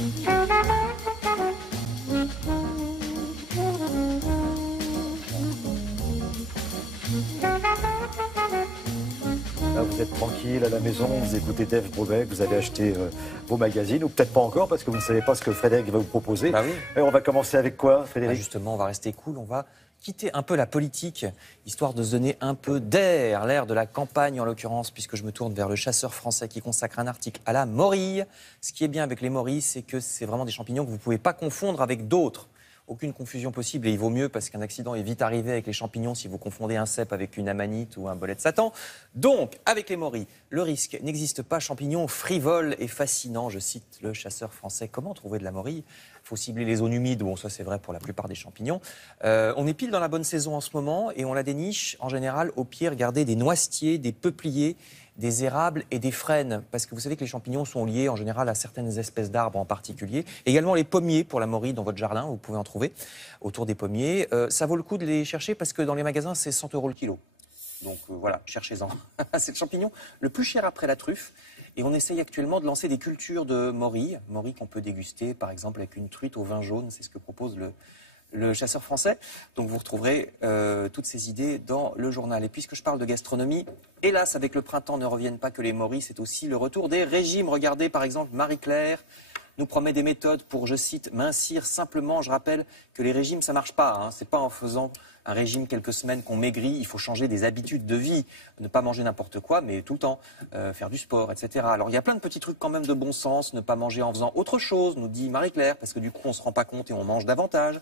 Là, vous êtes tranquille à la maison, vous écoutez Dave Brubeck, vous avez acheté vos magazines, ou peut-être pas encore parce que vous ne savez pas ce que Frédéric va vous proposer. Bah oui. Et on va commencer avec quoi, Frédéric? Justement, on va rester cool, on va quitter un peu la politique, histoire de se donner un peu d'air, l'air de la campagne en l'occurrence, puisque je me tourne vers le chasseur français qui consacre un article à la morille. Ce qui est bien avec les morilles, c'est que c'est vraiment des champignons que vous ne pouvez pas confondre avec d'autres. Aucune confusion possible, et il vaut mieux parce qu'un accident est vite arrivé avec les champignons si vous confondez un cèpe avec une amanite ou un bolet de Satan. Donc, avec les morilles, le risque n'existe pas. Champignons frivoles et fascinants, je cite le chasseur français. Comment trouver de la morille? Il faut cibler les zones humides, bon ça c'est vrai pour la plupart des champignons. On est pile dans la bonne saison en ce moment et on la déniche en général au pied, regardez, des noisetiers, des peupliers, des érables et des frênes, parce que vous savez que les champignons sont liés en général à certaines espèces d'arbres en particulier. Également les pommiers pour la morille dans votre jardin, vous pouvez en trouver autour des pommiers. Ça vaut le coup de les chercher parce que dans les magasins c'est 100 € le kilo. Donc voilà, cherchez-en. C'est le champignon le plus cher après la truffe. Et on essaye actuellement de lancer des cultures de morilles qu'on peut déguster par exemple avec une truite au vin jaune, c'est ce que propose le chasseur français. Donc vous retrouverez toutes ces idées dans le journal. Et puisque je parle de gastronomie, hélas, avec le printemps ne reviennent pas que les morilles, c'est aussi le retour des régimes. Regardez par exemple Marie-Claire nous promet des méthodes pour, je cite, mincir simplement. Je rappelle que les régimes, ça marche pas. C'est pas en faisant un régime quelques semaines qu'on maigrit. Il faut changer des habitudes de vie. Ne pas manger n'importe quoi, mais tout le temps. Faire du sport, etc. Alors il y a plein de petits trucs quand même de bon sens. Ne pas manger en faisant autre chose, nous dit Marie-Claire, parce que du coup on se rend pas compte et on mange davantage.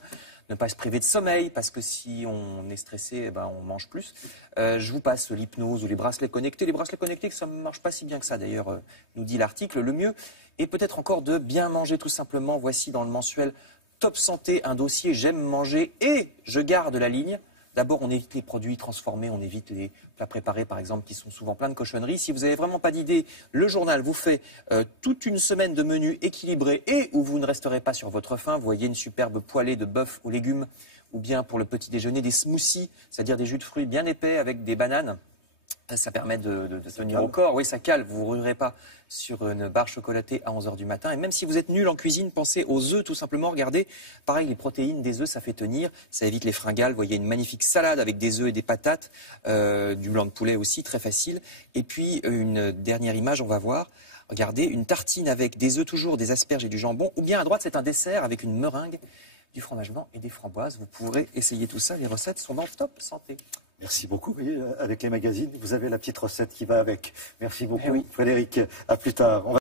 Ne pas se priver de sommeil, parce que si on est stressé, on mange plus. Je vous passe l'hypnose ou les bracelets connectés. Les bracelets connectés, ça ne marche pas si bien que ça d'ailleurs, nous dit l'article. Le mieux est peut-être encore de bien manger tout simplement. Voici dans le mensuel Top Santé un dossier J'aime manger et je garde la ligne. D'abord, on évite les produits transformés, on évite les plats préparés, par exemple, qui sont souvent pleins de cochonneries. Si vous n'avez vraiment pas d'idée, le journal vous fait toute une semaine de menus équilibrés et où vous ne resterez pas sur votre faim. Vous voyez une superbe poêlée de bœuf aux légumes ou bien pour le petit déjeuner des smoothies, c'est-à-dire des jus de fruits bien épais avec des bananes. Ça permet de tenir au corps. Oui, ça cale. Vous ne roulerez pas sur une barre chocolatée à 11 h du matin. Et même si vous êtes nul en cuisine, pensez aux œufs tout simplement. Regardez, pareil, les protéines des œufs, ça fait tenir. Ça évite les fringales. Vous voyez une magnifique salade avec des œufs et des patates. Du blanc de poulet aussi, très facile. Et puis, une dernière image, on va voir. Regardez, une tartine avec des œufs toujours, des asperges et du jambon. Ou bien à droite, c'est un dessert avec une meringue, du fromage blanc et des framboises. Vous pourrez essayer tout ça. Les recettes sont dans Top Santé. Merci beaucoup. Vous voyez, avec les magazines, vous avez la petite recette qui va avec. Merci beaucoup, oui. Frédéric. À plus tard.